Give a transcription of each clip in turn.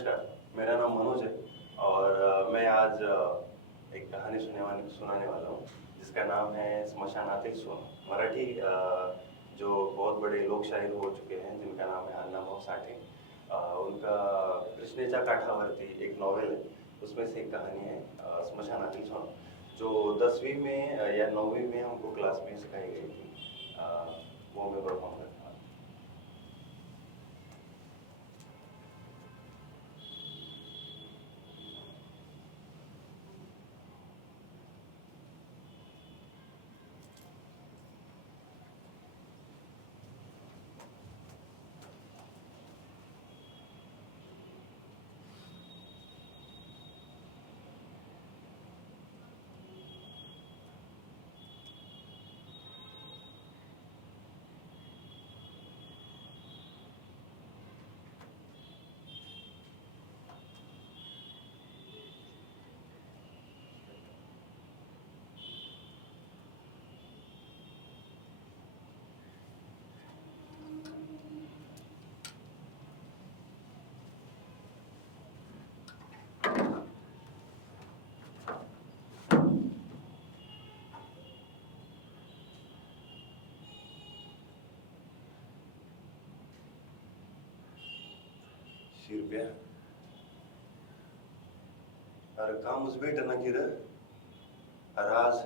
नमस्कार, मेरा नाम मनोज है और मैं आज एक कहानी सुनाने वाला हूँ जिसका नाम है स्मशानातील सोनं। मराठी जो बहुत बड़े लोक शायर हो चुके हैं जिनका नाम है अण्णाभाऊ साठे, उनका कृष्णेच्या काठावरती एक नॉवेल है, उसमें से एक कहानी है स्मशानातील सोनं, जो 10वीं में या 9वीं में हमको क्लास में सिखाई गई थी। वो मैं परफॉर्म करता हूँ। शिरप्या, अरे कामच भेटेना की र. अरे आज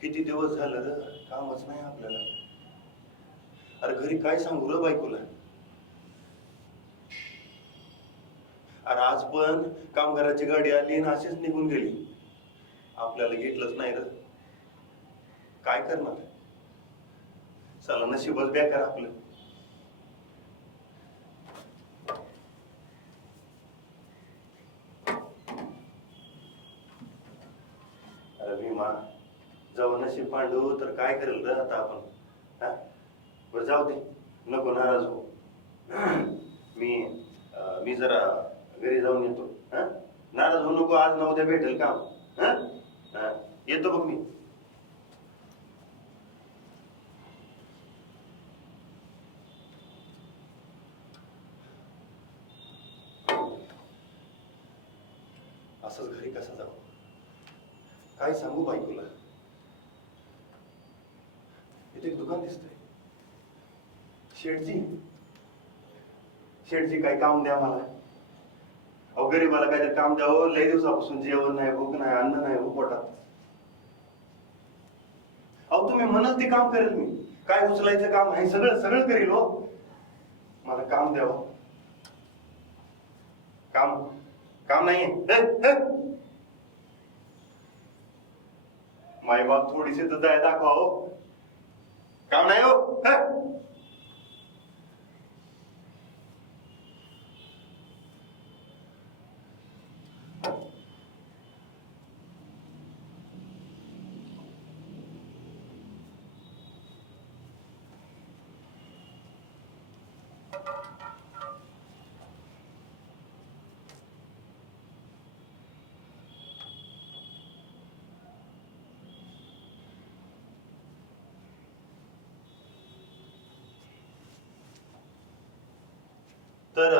किती दिवस झालं र, कामच नाही आपल्याला. अरे घरी काय सांगू र बायकोला. अरे आज पण कामगाराची गाडी आली आणि अशीच निघून गेली, आपल्याला घेतलंच नाही र. काय करणार. चला नशीबच बेकार आपलं. भीमा, जेव्हा नशीब पांडू तर काय करेल र आता आपण. हा बरं जाऊ दे, नको नाराज हो. मी जरा घरी जाऊन येतो. हा नाराज होऊ नको, आज ना उद्या भेटेल काम. हा येतो बघ मी. असंच घरी कसं जाऊ, काय सांगू बायकोला. इथे एक दुकान दिसतंय. शेठजी, शेठजी काही काम द्या मला. अहो गरीबाला काहीतरी काम द्यावं, लय दिवसापासून जेवण नाही, भूक नाही, अन्न नाही हो पोटात. अहो तुम्ही म्हणाल ते काम करेल मी. काय उचलायचं काम आहे, सगळं सगळं करेल हो. मला काम द्यावं. काम काम नाहीये. माय बाप थोडीशी तर दया दाखवा हो. काम नाही हो. तर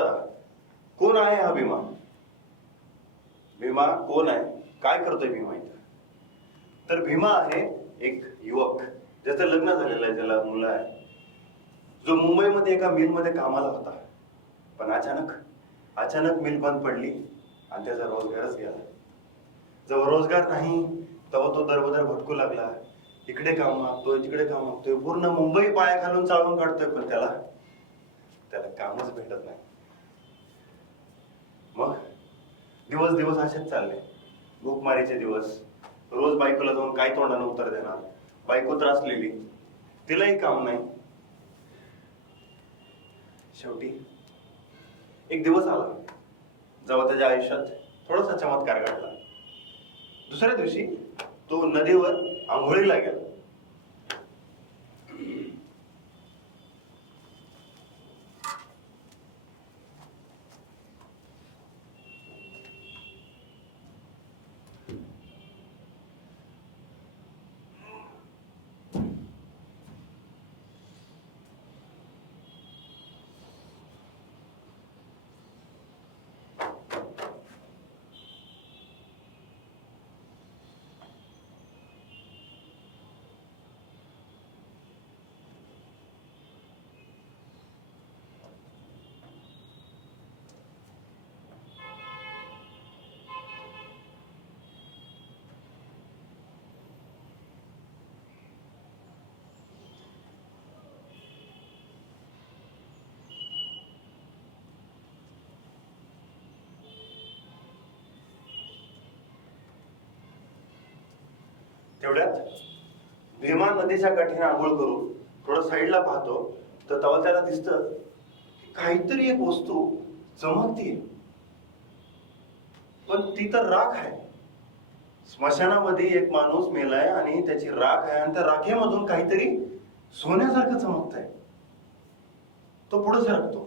कोण आहे हा भीमा. भीमा कोण आहे, काय करतोय भीमा इथं. तर भीमा आहे एक युवक, ज्याचं लग्न झालेलं आहे, ज्याला मुलं आहे, जो मुंबईमध्ये एका मिलमध्ये कामाला होता. पण अचानक मिल बंद पडली आणि त्याचा रोजगारच गेला. जेव्हा रोजगार नाही तेव्हा तो दरबदर भटकू लागला. इकडे काम मागतोय, तिकडे काम मागतोय, पूर्ण मुंबई पाया घालून चालून काढतोय, पण त्याला कामच भेटत नाही. मग दिवस दिवस असेच चालले, भूकमारीचे दिवस. रोज बायकोला जाऊन काय तोंडानं उत्तर देणार. बायको त्रासलेली, तिलाही काम नाही. शेवटी एक दिवस आला जेव्हा त्याच्या आयुष्यात थोडासा चमत्कार घडला. दुसऱ्या दिवशी तो नदीवर आंघोळीला गेला. तेवढ्यात भीमा नदीच्या काठीने आंघोळ करून थोडं साईडला पाहतो, तर तेव्हा त्याला दिसतं की काहीतरी एक वस्तू चमकतीये, पण ती तर राख आहे. स्मशानामध्ये एक माणूस मेलाय आणि त्याची राख आहे, आणि त्या राखेमधून काहीतरी सोन्यासारखं चमकत आहे. तो पुढे सरकतो.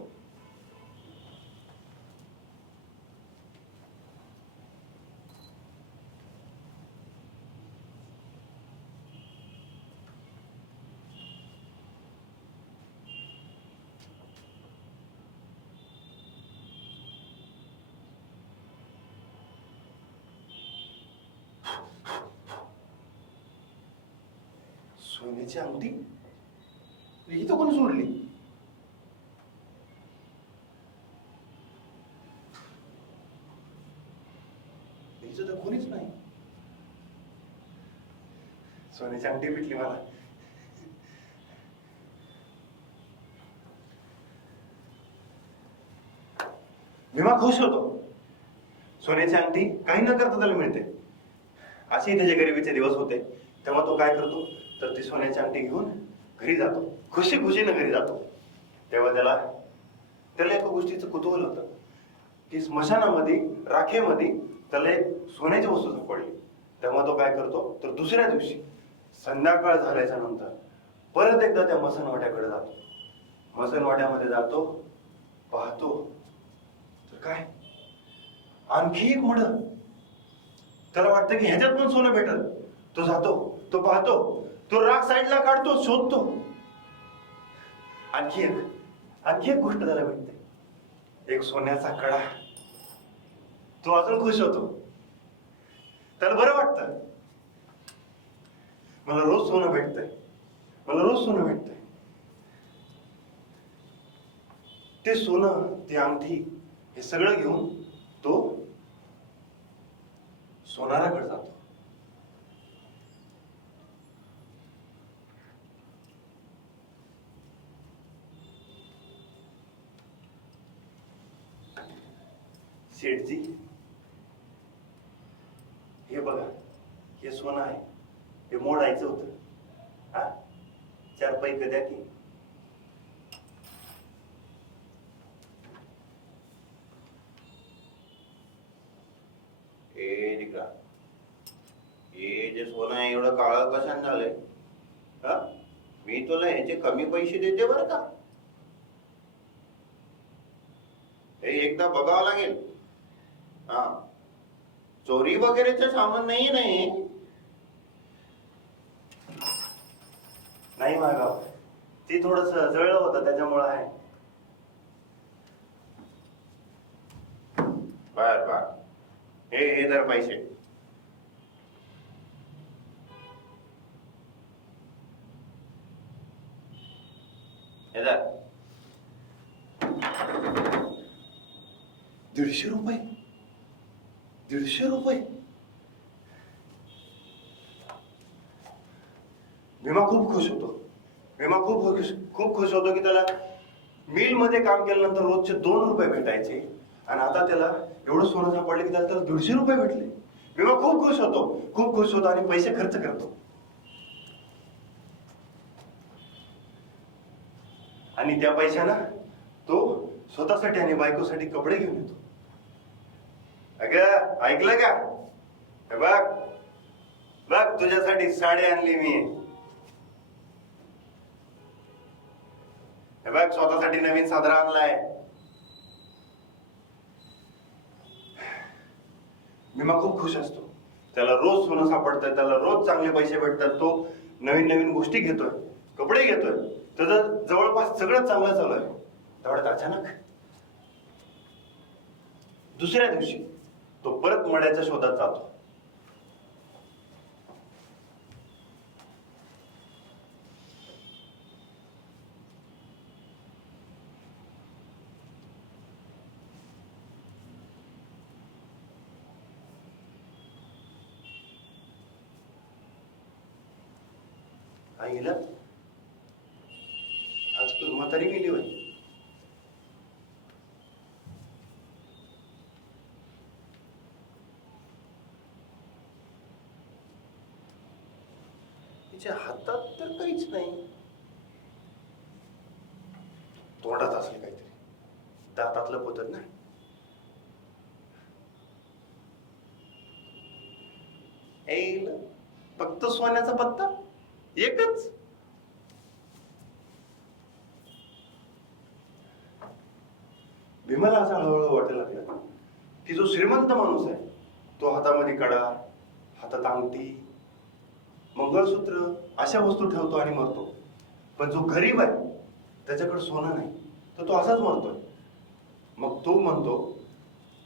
सोन्याची अंगठी ही तर कोणी सोडली? हिचं तर कोणीच नाही. सोन्याची अंगठी भेटली मला. भीमा खुश होतो. सोन्याची अंगठी काही न करता त्याला मिळते. असे त्याचे गरिबीचे दिवस होते. तेव्हा तो काय करतो, तर ती सोन्याची अंगठी घेऊन घरी जातो. खुशी खुशीनं घरी जातो. तेव्हा त्याला एका गोष्टीचं कुतूहल होतं की स्मशानामध्ये राखेमध्ये त्याला एक सोन्याची वस्तू सापडली. तेव्हा तो काय करतो, तर दुसऱ्या दिवशी संध्याकाळ झाल्याच्या नंतर परत एकदा त्या मसणवाट्याकडे जातो. मसणवाट्यामध्ये जातो, पाहतो तर काय, आणखी एक मड. त्याला वाटतं की ह्याच्यात पण सोनं भेटल. तो जातो, तो पाहतो, तो राख साईडला काढतो, शोधतो. आणखी एक गोष्ट त्याला भेटते, एक सोन्याचा कडा. तो अजून खुश होतो. त्याला बरं वाटतं, मला रोज सोनं भेटतंय, मला रोज सोनं भेटतंय. ते सोनं, ती अंगठी, हे सगळं घेऊन तो सोनाराकडे जातो. शेठजी, हे बघा, हे सोनं आहे, हे मोडायचं होतं. हा, 4 पैसे द्या की. दिकरा, हे जे सोनं आहे एवढं काळं कशाने झालंय? हा, मी तुला ह्याचे कमी पैसे देते बरं का. हे एकदा बघावं लागेल. हा, चोरी वगैरेचं सामान नाही. नाही मागाव, ती थोडस जळलं होतं त्याच्यामुळे आहे. बर, हे जर पैसे. हे धर. 150 रुपये? 150 रुपये? भीमा खूप खुश होतो. खूप खुश होतो की त्याला मिल मध्ये काम केल्यानंतर रोजचे 2 रुपये भेटायचे, आणि आता त्याला एवढं सोनं सापडलं की त्याला 150 रुपये भेटले. भीमा खूप खुश होतो आणि पैसे खर्च करतो. आणि त्या पैशानं तो स्वतःसाठी आणि बायकोसाठी कपडे घेऊन येतो. अगं, ऐकलं का? हे बघ तुझ्यासाठी साडी आणली मी. हे बघ, स्वतःसाठी नवीन सादरा आणलाय. भीमा खूप खुश असतो. त्याला रोज सोनं सापडतंय, त्याला रोज चांगले पैसे भेटतात. तो नवीन गोष्टी घेतोय, कपडे घेतोय. त्याचं जवळपास सगळं चांगलं चालू आहे. तेवढ्यात अचानक दुसऱ्या दिवशी तो परत मड्याच्या शोधात जातो. आईला आज म्हातारी गेली होय. तिच्या हातात तर काहीच नाही. तोंडात असेल काहीतरी, दातातलं पोतत ना. येईल फक्त सोन्याचा पत्ता एकच. भीमाला असं हळूहळू वाटायला लागलं की जो श्रीमंत माणूस आहे तो हातामध्ये कडा, हातात अंगठी, मंगळसूत्र अशा वस्तू ठेवतो आणि मरतो. पण जो गरीब आहे त्याच्याकडे सोनं नाही, तर तो असाच मरतोय. मग तो म्हणतो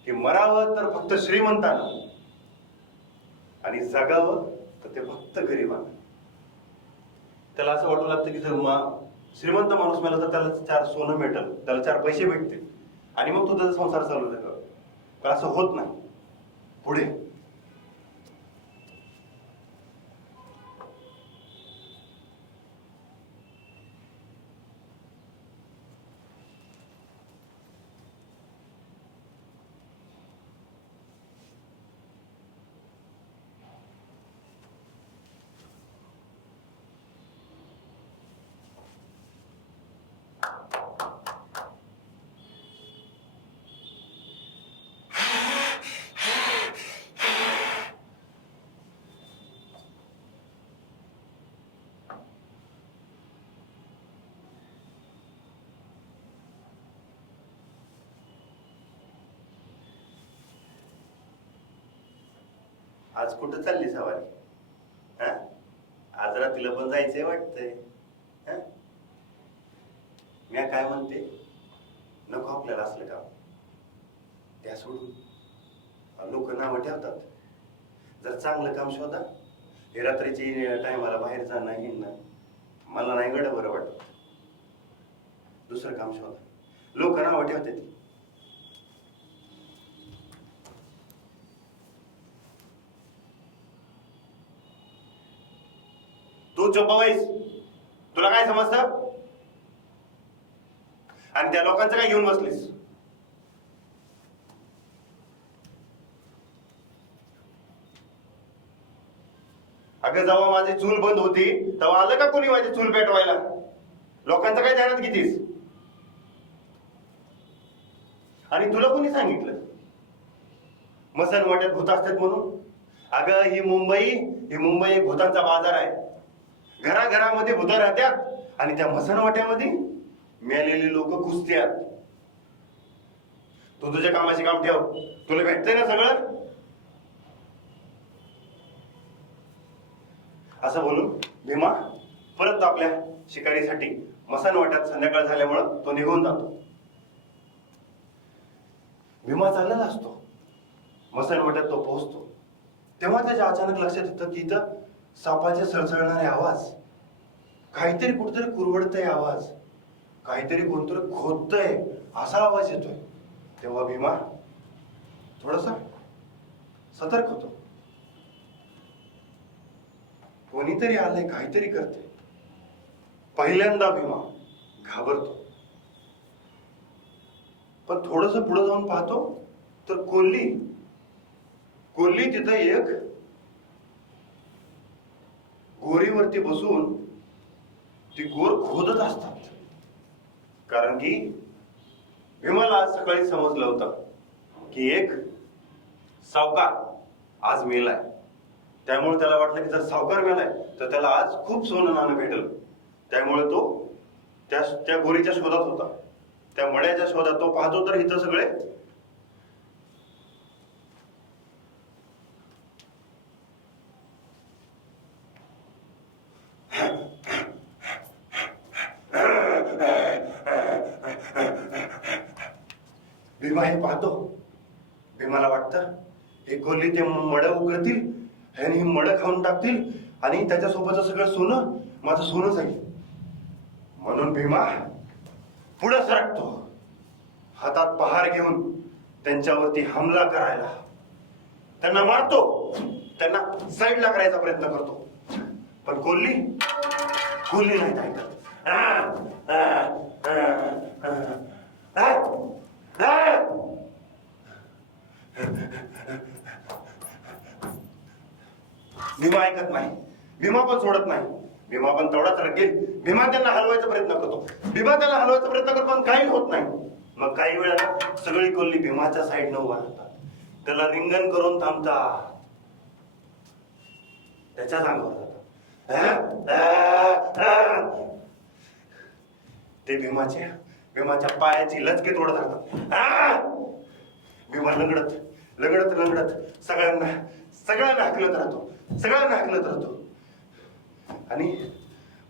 की मरावं तर फक्त श्रीमंतानं आणि जगावं तर ते फक्त गरीबानं. त्याला असं वाटू लागतं की जर श्रीमंत माणूस मेला तर त्याला 4 सोनं भेटल, त्याला 4 पैसे भेटतील आणि मग तो त्याचा संसार चालू झाला. पण असं होत नाही. पुढे आज कुठं चालली सवारी? हा? आज रात्रीला पण जायचंय वाटतंय. हा? मी काय म्हणते, नको आपल्याला असलं काम. त्या सोडून लोक नावं ठेवतात. जर चांगलं काम शोधा. हे रात्रीची टायमाला बाहेर जाणं हिंडणं मला नाही गड बरं वाटत. दुसरं काम शोधा. लोक नावं ठेवतात. तू चोपावाईस, तुला काय समजतं? आणि त्या लोकांचं काय घेऊन बसलीस? अगं जेव्हा माझी चूल बंद होती तेव्हा आलं का कोणी माझी चूल पेटवायला? लोकांचं काय ध्यानात घेतीस? आणि तुला कोणी सांगितलं मसन वाट्यात भूत असतात म्हणून? अगं ही मुंबई एक भूतांचा बाजार आहे. घराघरामध्ये भूत राहतात आणि त्या मसनवाट्यामध्ये मेलेली लोक घुसतात. तू तुझ्या कामाचे काम ठेव. तुला भेटतंय ना सगळं? असं बोलून भीमा परत आपल्या शिकारीसाठी मसनवाट्यात संध्याकाळ झाल्यामुळं तो निघून जातो. भीमा चाललेला असतो. मसनवाट्यात तो पोहोचतो तेव्हा त्याच्या अचानक लक्षात येतं की इथं सापाचे सळसळणारे आवाज, काहीतरी कुठेतरी कुरवडतय आवाज, काहीतरी कोणतरी खोदतय असा आवाज येतोय. तेव्हा भीमा थोडासा सतर्क होतो. कोणीतरी आलंय, काहीतरी करते. पहिल्यांदा भीमा घाबरतो, पण थोडस पुढे जाऊन पाहतो तर कोल्ली तिथं एक गोरीवरती बसून ती गोर खोदत असतात. कारण की भीमाला आज सकाळी समजलं होतं की एक सावकार आज मेलाय. त्यामुळे त्याला वाटलं की जर सावकार मेलाय तर त्याला आज खूप सोनं नाणं भेटेल. त्यामुळे तो त्या गोरीच्या शोधात होता. त्या मड्याच्या शोधात तो पाहतो तर इथं सगळे भीमा हे पाहतो. भीमाला वाटतं हे कोल्ही ते मड उघडतील आणि ही मड खाऊन टाकतील आणि त्याच्यासोबतचं सगळं सोनं माझं सोनंच आहे. म्हणून भीमा पुढे सरकतो, हातात पहार घेऊन त्यांच्यावरती हमला करायला. त्यांना मारतो, त्यांना साईडला करायचा प्रयत्न करतो. पण कोल्ही नाही ऐकत. भीमा ऐकत नाही. भीमा पण सोडत नाही. भीमा पण तेवढाच रगेल. भीमा त्यांना हलवायचा प्रयत्न करतो, भीमा त्याला हलवायचा प्रयत्न करतो, पण काही होत नाही. मग काही वेळा सगळी कोल्ही भीमाच्या साईडनं उभा राहतात, त्याला रिंगण करून थांबतात, त्याच्याच अंगावर जातात. ते भीमाच्या पायाची लचके तोडत राहतात. भीमा लंगडत लंगडत लंगडत सगळ्यांना हाकलत राहतो आणि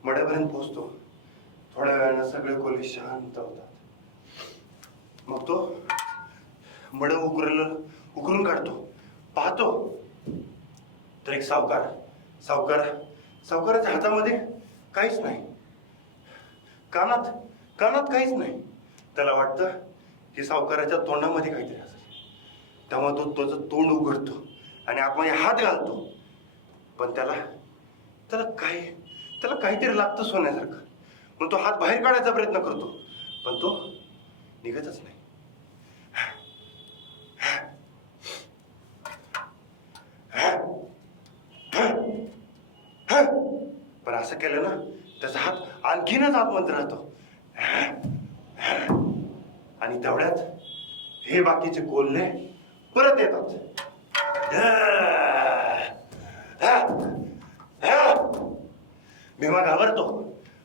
मड्यापर्यंत पोहोचतो. थोड्या वेळानं सगळे कोल्हे शांत होतात. मग तो मड उकरून काढतो, पाहतो तर एक सावकाराच्या हातामध्ये काहीच नाही, कानात काहीच नाही. त्याला वाटतं की सावकाराच्या तोंडामध्ये काहीतरी असेल, तेव्हा तो त्याचं तोंड उघडतो आणि आतमध्ये हात घालतो. पण त्याला काहीतरी लागतं सोन्यासारखं. मग तो हात बाहेर काढायचा प्रयत्न करतो, पण तो निघतच नाही. पण असं केलं ना, त्याचा हात आणखीनच आतमध्ये राहतो. आणि तेवढ्यात हे बाकीचे कोल्हे परत येतात. भीमा घाबरतो,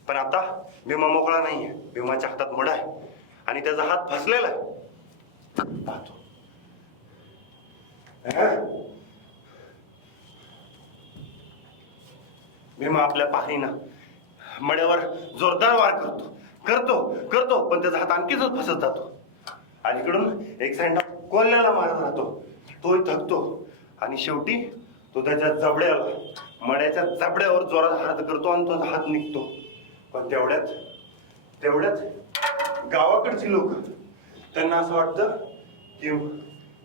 पण आता भीमा मोकळा नाहीये. भीमाच्या हातात मड आहे आणि त्याचा हात फसलेला आहे. पाहतो भीमा आपल्या पाठीनं मड्यावर जोरदार वार करतो, पण त्याचा हात आणखीच फसत जातो. आणि इकडून एक साईडला कोल्ह्याला मारत राहतो. तोही थकतो आणि शेवटी तो त्याच्या मड्याच्या जबड्यावर जोरात हात करतो आणि तो हात निघतो. पण तेवढ्यात गावाकडची लोक, त्यांना असं वाटतं की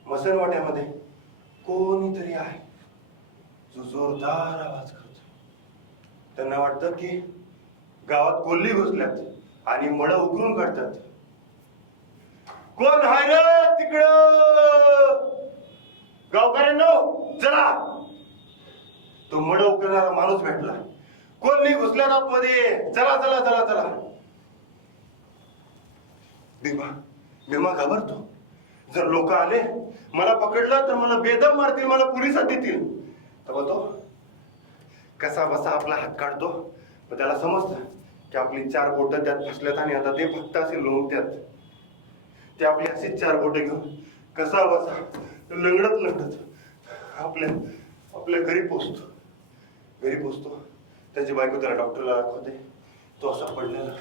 मसनवाट्यामध्ये कोणीतरी आहे जो जोरदार आवाज करतो. त्यांना वाटतं की गावात कोल्ही घुसल्यात आणि मड उकरून काढतात. कोण हाय रे तिकडं? गावकऱ्यांनो चला. तो मड उकरणारा माणूस भेटला. कोल्ही घुसल्यात आतमध्ये, चला. भीमा घाबरतो. जर लोक आले, मला पकडलं तर मला बेदम मारतील, मला पोलिसात देतील. तेव्हा तो कसा बसा आपला हात काढतो. पण त्याला समजतं की आपली 4 बोटं त्यात फसल्यात आणि आता ते फक्त असे लोंबत्यात. ते आपली अशीच 4 बोटं घेऊन कसा बसा लंगडत आपल्या घरी पोचतो. त्याची बायको त्याला डॉक्टरला दाखवते. तो असा पडलेला.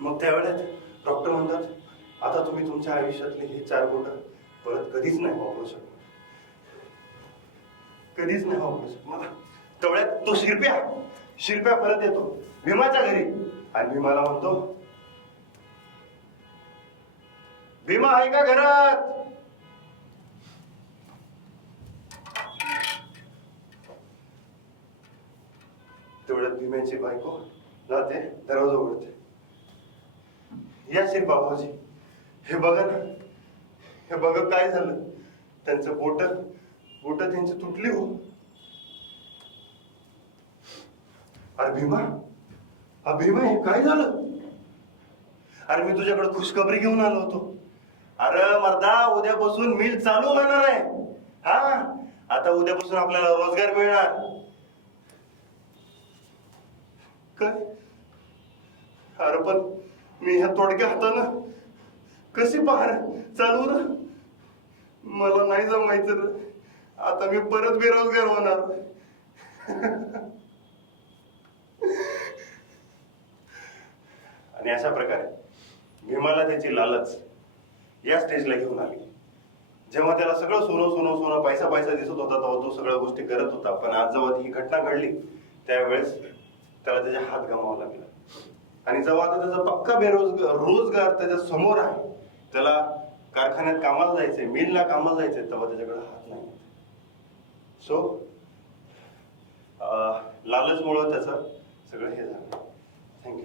मग त्यावेळेस डॉक्टर म्हणतात, आता तुम्ही तुमच्या आयुष्यातले हे 4 बोटं परत कधीच नाही वापरू शकणार. मला तेवढ्यात तो शिरप्या परत येतो भीमाच्या घरी आणि भीमाला म्हणतो, भीमा आहे का घरात? तेवढ्यात भीम्याची बायको जाते, दरवाजा उघडते. या शिरपा भाऊजी, हे बघा काय झालं. त्यांचं बोट त्यांची तुटली हो. अरे भीमा हे काय झालं? अरे मी तुझ्याकडे खुशखबरी घेऊन आलो होतो. अरे मर्दा, उद्यापासून मिल चालू होणार आहे. आता उद्यापासून आपल्याला रोजगार मिळणार. काय? अरे पण मी ह्या तोडक्या हातानं कशी पहार चालू ना? मला नाही जमायचं रे. आता मी परत बेरोजगार होणार. आणि अशा प्रकारे भीमाला त्याची लालच या स्टेजला घेऊन आली. जेव्हा त्याला सगळं सोनं पैसा दिसत होता, तेव्हा तो सगळ्या गोष्टी करत होता. पण आज जेव्हा ही घटना घडली, त्यावेळेस त्याला त्याचे हात गमावा लागला. आणि जेव्हा आता त्याचा पक्का रोजगार त्याच्या समोर आहे, त्याला कारखान्यात कामाला जायचंय, मिलला कामाला जायचंय, तेव्हा त्याच्याकडे हात नाही. सो लालचमुळं त्याचं सगळं हे झालं. थँक्यू.